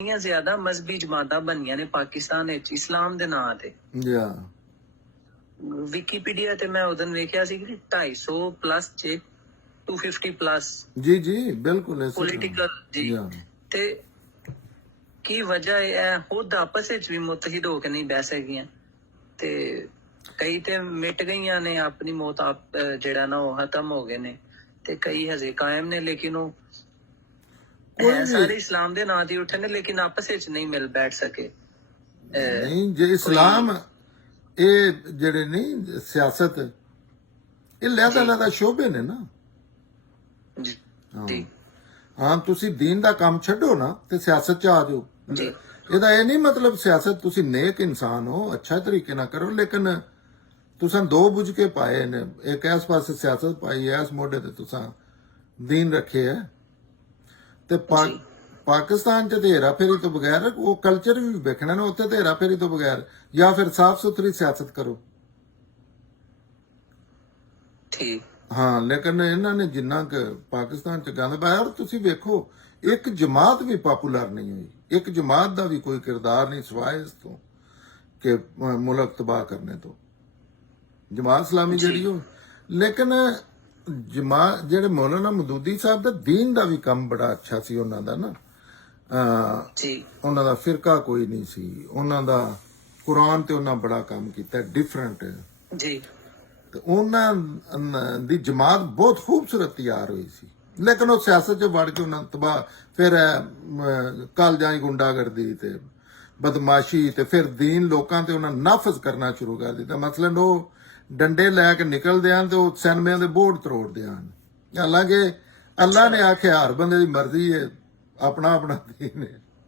ਜ਼ਿਆਦਾ ਮਜ਼ਹਬੀ ਜਮਾਤਾਂ ਬਣੀਆਂ ਨੇ ਪਾਕਿਸਤਾਨ ਵਿੱਚ ਇਸਲਾਮ ਦੇ ਨਾਂ ਤੇ। ਵਿਕੀਪੀਡੀਆ ਤੇ ਮੈਂ ਉਦੋਂ ਵੇਖਿਆ ਸੀ ਕਿ 250 ਪਲੱਸ 'ਚ 250 ਪਲੱਸ ਜੀ ਬਿਲਕੁਲ ਪੋਲੀਟੀਕਲ ਜੀ। ਤੇ ਕੀ ਵਜ੍ਹਾ ਹੈ ਖੁਦ ਆਪਸ ਵਿੱਚ ਵੀ ਮੁਤਹਿਦ ਹੋ ਕੇ ਨਹੀਂ ਬਹਿ ਸਕੀਆਂ ਤੇ ਕਈ ਤੇ ਮਿਟ ਗਈਆਂ ਨੇ, ਆਪਣੀ ਮੌਤ ਆਪ ਜਿਹੜਾ ਨਾ ਉਹ ਖਤਮ ਹੋ ਗਏ ਨੇ ਤੇ ਕਈ ਹਜੇ ਕਾਇਮ ਨੇ, ਲੇਕਿਨ ਉਹ ਸਾਰੇ ਇਸਲਾਮ ਦੇ ਨਾਂ ਦੀ ਉੱਠੇ ਨੇ ਲੇਕਿਨ ਆਪਸ ਵਿੱਚ ਨਹੀਂ ਮਿਲ ਬੈਠ ਸਕੇ। ਨਹੀਂ ਜੇ ਇਸਲਾਮ ਇਹ ਜਿਹੜੇ ਨਹੀਂ ਸਿਆਸਤ ਇਹ ਲਹਿਦਾ ਸ਼ੋਭੇ ਨੇ ਨਾ ਜੀ। ਹਾਂ ਤੁਸੀਂ ਦੀਨ ਦਾ ਕੰਮ ਛੱਡੋ ਨਾ ਤੇ ਸਿਆਸਤ ਚ ਆ ਜਾਓ। ਇਹਦਾ ਇਹ ਨਹੀਂ ਮਤਲਬ ਸਿਆਸਤ ਤੁਸੀਂ ਨੇਕ ਇਨਸਾਨ ਹੋ, ਅੱਛਾ ਤਰੀਕੇ ਨਾਲ ਕਰੋ, ਲੇਕਿਨ ਤੁਸੀਂ ਦੋ ਬੁੱਝ ਕੇ ਪਾਏ ਨੇ, ਇੱਕ ਇਸ ਪਾਸੇ ਸਿਆਸਤ ਪਾਈ ਹੈ, ਇਸ ਮੋਢੇ ਤੇ ਤੁਸੀਂ ਦੀਨ ਰੱਖੇ ਹੈ। ਤੇ ਪਾਕਿਸਤਾਨ ਚ ਤੇ ਹੇਰਾ ਫੇਰੀ ਤੋਂ ਬਗੈਰ ਉਹ ਕਲਚਰ ਵੀ ਵੇਖਣਾ ਨਾ, ਉੱਥੇ ਤੇ ਹੇਰਾ ਫੇਰੀ ਤੋਂ ਬਗੈਰ ਜਾਂ ਫਿਰ ਸਾਫ ਸੁਥਰੀ ਸਿਆਸਤ ਕਰੋ। ਠੀਕ ਹਾਂ, ਲੇਕਿਨ ਇਹਨਾਂ ਨੇ ਜਿੰਨਾ ਕੁ ਪਾਕਿਸਤਾਨ ਚ ਗੰਦ ਪਾਇਆ, ਔਰ ਤੁਸੀਂ ਵੇਖੋ ਇੱਕ ਜਮਾਤ ਵੀ ਪਪੂਲਰ ਨਹੀਂ ਹੋਈ, ਇੱਕ ਜਮਾਤ ਦਾ ਵੀ ਕੋਈ ਕਿਰਦਾਰ ਨਹੀਂ ਸਿਵਾਏ ਇਸ ਤੋਂ ਕਿ ਮੁਲਕ ਤਬਾਹ ਕਰਨੇ ਤੋਂ। ਜਮਾਤ ਇਸਲਾਮੀ ਜਿਹੜੀ ਉਹ, ਲੇਕਿਨ ਜਮਾਤ ਜਿਹੜੇ ਮੌਲਾਨਾ ਮਦੂਦੀ ਸਾਹਿਬ ਦਾ ਦੀਨ ਦਾ ਵੀ ਕੰਮ ਬੜਾ ਅੱਛਾ ਸੀ ਉਹਨਾਂ ਦਾ ਨਾ। ਉਹਨਾਂ ਦਾ ਫਿਰਕਾ ਕੋਈ ਨਹੀਂ ਸੀ, ਉਹਨਾਂ ਦਾ ਕੁਰਾਨ ਤੇ ਉਹਨਾਂ ਬੜਾ ਕੰਮ ਕੀਤਾ ਡਿਫਰੈਂਟ ਜੀ। ਤੇ ਉਹਨਾਂ ਦੀ ਜਮਾਤ ਬਹੁਤ ਖੂਬਸੂਰਤ ਤਿਆਰ ਹੋਈ ਸੀ, ਲੇਕਿਨ ਉਹ ਸਿਆਸਤ 'ਚ ਵੜ ਕੇ ਉਹਨਾਂ ਤਬਾਹ, ਫਿਰ ਕੱਲ ਜਾਈ ਗੁੰਡਾਗਰਦੀ ਤੇ ਬਦਮਾਸ਼ੀ ਤੇ ਫਿਰ ਦੀਨ ਲੋਕਾਂ ਤੇ ਉਹਨਾਂ ਨਾਫਜ਼ ਕਰਨਾ ਸ਼ੁਰੂ ਕਰ ਦਿੱਤਾ। ਮਸਲਨ ਉਹ ਡੰਡੇ ਲੈ ਕੇ ਨਿਕਲਦੇ ਹਨ ਤੇ ਉਹ ਸਿਨਮਿਆਂ ਦੇ ਬੋਰਡ ਤਰੋੜਦੇ ਹਨ। ਹਾਲਾਂਕਿ ਅੱਲਾ ਨੇ ਆਖਿਆ ਹਰ ਬੰਦੇ ਦੀ ਮਰਜ਼ੀ ਹੈ, ਆਪਣਾ ਆਪਣਾ ਦੀਨ ਹੈ।